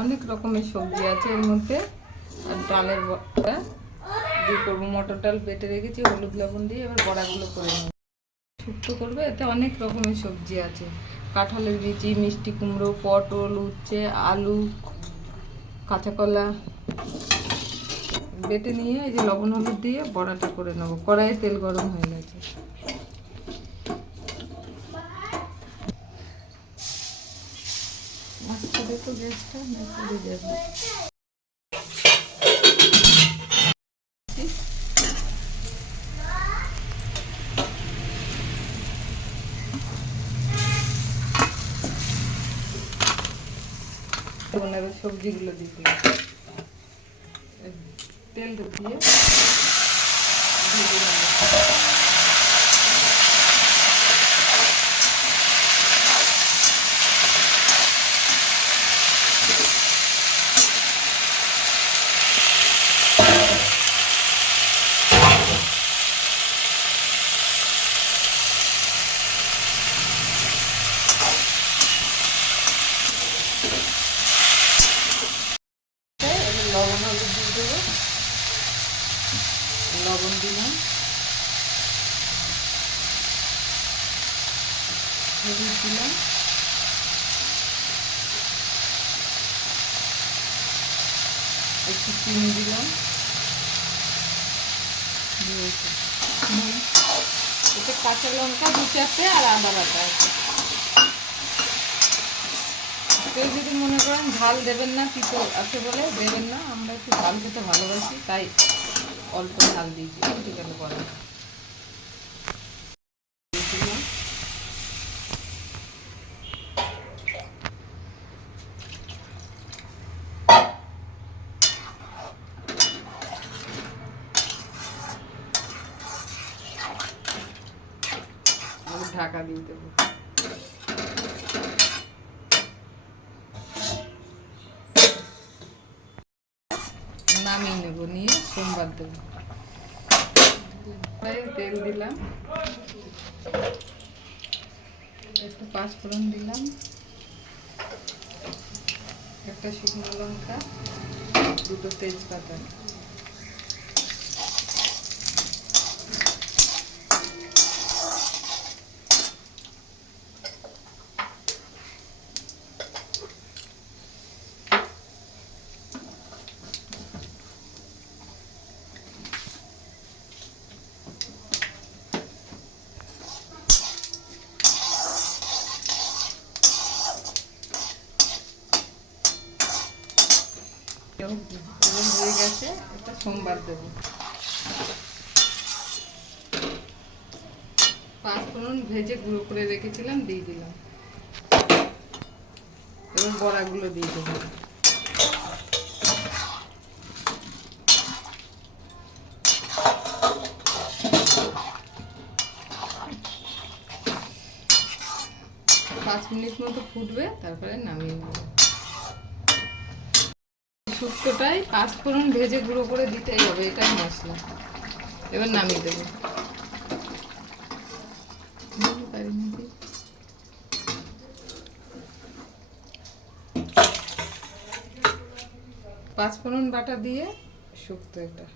অনেক রকমের সবজি আছে এর মধ্যে। আর ডালের বড়া দিয়ে করবো, মটর ডাল বেটে রেখেছি হলুদ লবণ দিয়ে, এবার বড়াগুলো করে নেব। শুক্তো করবে, এতে অনেক রকমের সবজি আছে। কাঁঠালের বিচি, মিষ্টি কুমড়ো, পটল, উচ্ছে, আলু, কাঁচা কলা বেটে নিয়ে এই যে লবণ হলুদ দিয়ে বড়াটা করে নেবো। কড়াইয়ে তেল গরম হয়ে গেছে। আস্তে দেখো গ্যাসটা না পুড়ে যাবে। সবজিগুলো দিতে তেল দিয়ে ভেজে নেব। লবণ হলুদ দিয়ে দেবো, লবণ দিলাম, হলুদ দিলাম, একটু চিনি দিলাম, এতে কাঁচা লঙ্কা 2-4টে আর আদা বাটা আছে। কেউ যদি মনে করেন ঝাল দেবেন না, তিতো আছে বলে দেবেন না, আমরা একটু ঝাল খেতে ভালোবাসি তাই অল্প ঝাল দিয়েছি। ঠিক আছে, পরে ঢাকা দিয়ে দেবো। নামিয়ে নেব, নিয়ে সোমবার দেবো। তেল দিলাম, একটু পাঁচফোড়ন দিলাম, একটা শুকনো লঙ্কা, 2টো তেজপাতা, হয়ে গেছে। এটা সোমবার দেবো। পাঁচফোড়ন ভেজে গুঁড়ো করে রেখেছিলাম, দিয়ে দিলাম। এবার বড়াগুলো দিয়ে দেবো। পাঁচ মিনিট মতো ফুটবে, তারপরে নামিয়ে নেব। শুক্তোটাই পাঁচফোড়ন ভেজে গুঁড়ো করে দিতেই হবে, এটাই মশলা। এবার নামিয়ে দেবো। পাঁচফোড়ন বাটা দিয়ে শুক্তো এটা।